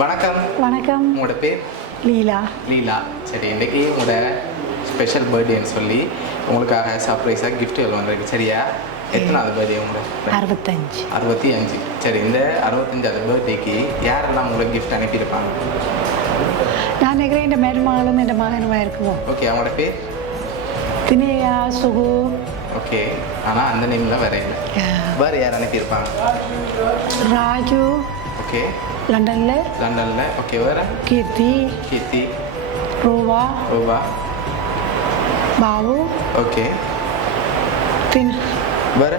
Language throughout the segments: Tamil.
வணக்கம். வணக்கம். உங்களோட பேர்? லீலா. லீலா. சரி இன்றைக்கி உங்களோட ஸ்பெஷல் பர்த்டேன்னு சொல்லி உங்களுக்காக சர்ப்ரைஸாக கிஃப்ட்டுகள் வந்திருக்கு சரியா? எத்தனாவது பர்த்டே உங்களுக்கு அறுபத்தஞ்சு. அறுபத்தி அஞ்சு. சரி இந்த அறுபத்தஞ்சாவது பர்த்டேக்கு யாரெல்லாம் உங்களுக்கு கிஃப்ட் அனுப்பியிருப்பாங்க? நான் நினைக்கிறேன் இந்த மருமகளும் இந்த மகனுமா இருக்குமோ ஓகே அவங்களோட பேர்? தினேயா சுகு. ஓகே ஆனால் அந்த நேமில் வேற இல்லை வேறு யார் அனுப்பியிருப்பாங்க? ராஜு. ஓகே லண்டனில். லண்டனில். ஓகே வேறு? கீர்த்தி. கீர்த்தி. ரூபா. ரூபா. பாபு. ஓகே பின் வேறு?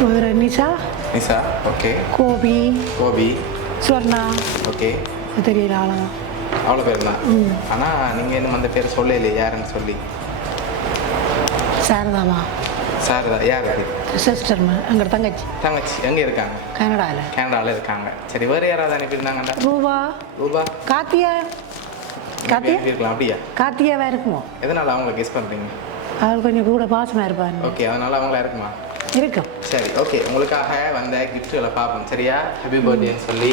வேறு நிஷா. நிசா ஓகே கோபி. கோபி. ஸ்வர்ணா. ஓகே தெரியல ஆளா அவ்வளோ பேர் தான். ஆனால் நீங்கள் இன்னும் அந்த பேர் சொல்லலையே யாருன்னு சொல்லி. சாரதாமா. சார் தான் யார் அது? சிஸ்டர்மா எங்களோட தங்கச்சி. தங்கச்சி எங்கே இருக்காங்க? கனடாவில் கனடாவில் இருக்காங்க. சரி வேறு யாராவது அனுப்பியிருந்தாங்கடா ரூபா. ரூபா? காத்தியா காத்தியா இருக்கலாம் அப்படியா? காத்தியாவா இருக்குமோ? எதனால் அவங்கள கெஸ் பண்ணுறீங்க அவள் கொஞ்சம் கூட பாசமாக இருப்பாங்க ஓகே அதனால் அவங்களா இருக்குமா? இருக்கும் சரி ஓகே உங்களுக்காக வந்த கிஃப்ட்டுகளை பார்ப்போம். சரியா? ஹாப்பி பர்த்டேன்னு சொல்லி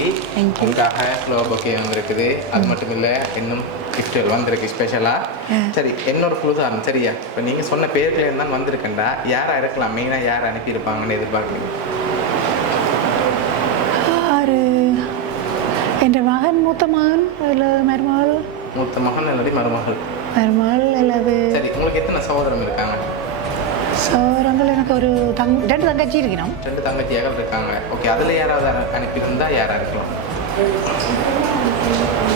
உங்களுக்காக ஃப்ளவர் பொக்கேவும் இருக்குது. அது மட்டும் இல்லை இன்னும் கிஃப்ட்டுகள் வந்திருக்கு ஸ்பெஷலாக சரி என்னோட குழுதாரம் சரியா? இப்போ நீங்கள் சொன்ன பேர்ல இருந்தால் வந்திருக்கேன்டா. யாராக இருக்கலாம்? மெயினாக யார் அனுப்பியிருப்பாங்கன்னு எதிர்பார்க்குறீங்க? யாரு? என் மகன் மூத்த மகன் அதில் மருமகள். மூத்த மகன் இல்லாட்டி மருமகள்? மருமகள் அல்லது சரி உங்களுக்கு எத்தனை சகோதரம் இருக்காங்க? எனக்கு ஒரு தங் ரெண்டு தங்கச்சி இருக்கணும். ரெண்டு தங்கச்சியாக இருக்காங்க. ஓகே அதில் யாராவது அனு- அனுப்பியிருந்தா யாராக இருக்கலாம்?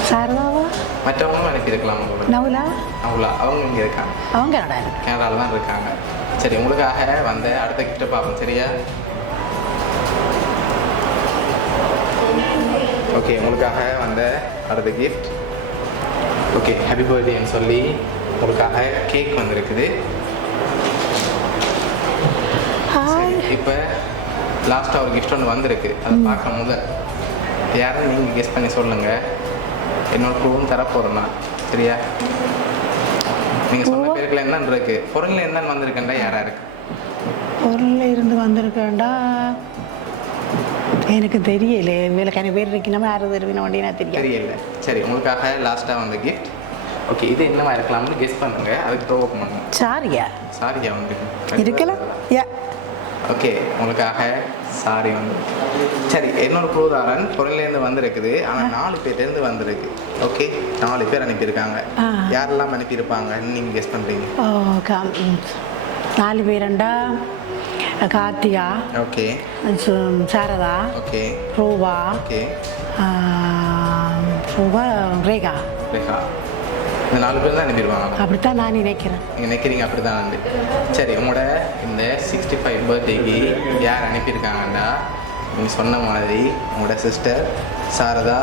சாரதாவா மற்றவங்களும் அனுப்பியிருக்கலாம். நவுலா? அவ்வளோ அவங்க இங்கே இருக்காங்க. அவங்க கனடா கனடாவில் தான் இருக்காங்க. சரி உங்களுக்காக வந்த அடுத்த கிஃப்ட்டை பார்ப்போம் சரியா? ஓகே உங்களுக்காக வந்த அடுத்த கிஃப்ட் ஓகே ஹாப்பி பர்த்டேன்னு சொல்லி உங்களுக்காக கேக் வந்திருக்குது. இப்போ லாஸ்ட்டாக ஒரு கிஃப்ட் ஒன்று வந்திருக்கு. அதை பார்க்க முதல் யாரும் நீங்கள் கெஸ் பண்ணி சொல்லுங்கள் என்னோட க்ளூவும் தரப்போகிறேன் நான். சரியா? நீங்கள் சொன்ன? பேருக்குள்ள என்னன்னு இருக்கு? பொருளில் என்னன்னு வந்திருக்கேன்டா யாரா இருக்கு? பொருளில் இருந்து வந்திருக்கேன்டா எனக்கு தெரியல. வேலைக்கான பேர் இருக்கணும் யாரும் தெரிவின வண்டினா தெரியும் தெரியல. சரி உங்களுக்காக லாஸ்ட்டாக வந்த கிஃப்ட் ஓகே இது என்னவா இருக்கலாம்னு கெஸ் பண்ணுங்க. அதுக்கு த்ரோ பண்ணுங்க. சாரியா? சாரியா வந்து இருக்கலாம் யா. ஓகே உங்களுக்காக சாரி வந்து சரி என்னோட குழுதாரன் பொருளிலேருந்து வந்திருக்குது. ஆனால் நாலு பேர்லேருந்து வந்திருக்கு. ஓகே நாலு பேர் அனுப்பியிருக்காங்க. யாரெல்லாம் அனுப்பியிருப்பாங்கன்னு நீங்கள் கெஸ் பண்ணுறீங்க. நாலு Berunda Karthika okay. Sharada okay. Rupa okay. Rupa Rekha. Rekha. இந்த நாலு பேர் தான் அனுப்பிடுவாங்க அப்படித்தான் நான் நினைக்கிறேன். நீங்கள் நினைக்கிறீங்க? அப்படி தான் வந்து. சரி உங்களோட இந்த சிக்ஸ்டி ஃபைவ் பர்த்டேக்கு யார் அனுப்பியிருக்காங்கன்னா நீங்கள் சொன்ன மாதிரி உங்களோட சிஸ்டர் சாரதா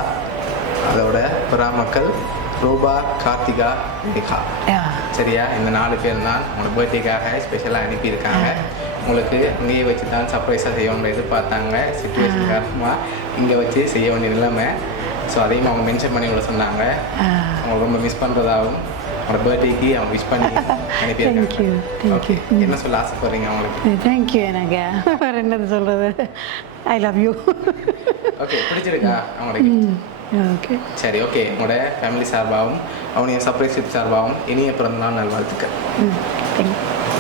அதோட புறாமக்கள் ரூபா கார்த்திகா ரேகா. சரியா? இந்த நாலு பேர் தான் உங்களோட பர்த்டேக்காக ஸ்பெஷலாக அனுப்பியிருக்காங்க. உங்களுக்கு அங்கேயே வச்சு தான் சர்ப்ரைஸாக செய்யணும்னு எதிர்பார்த்தாங்க. சுச்சுவேஷன் காரணமாக இங்கே வச்சு செய்ய வேண்டிய நிலைமை. ஸோ அதையும் அவங்க மென்ஷன் பண்ணி உங்களை சொன்னாங்க. அவங்க ரொம்ப மிஸ் பண்ணுறதாகவும் உங்களோட பர்த்டேக்கு அவங்க விஷ் பண்ணி you. என்ன சொல்ல ஆசைப்படுறீங்க அவங்களுக்கு? தேங்க்யூ எனக்கு. வேறு என்னது சொல்கிறது ஐ லவ் யூ ஓகே பிடிச்சிருக்கா அவங்களுக்கு? ஓகே சரி ஓகே உங்களோட ஃபேமிலி சார்பாகவும் அவனைய சர்ப்ரைஸ் சார்பாகவும் இனிய பிறந்தநாள் நல்வாழ்த்துக்கள். ம் தேங்க்யூ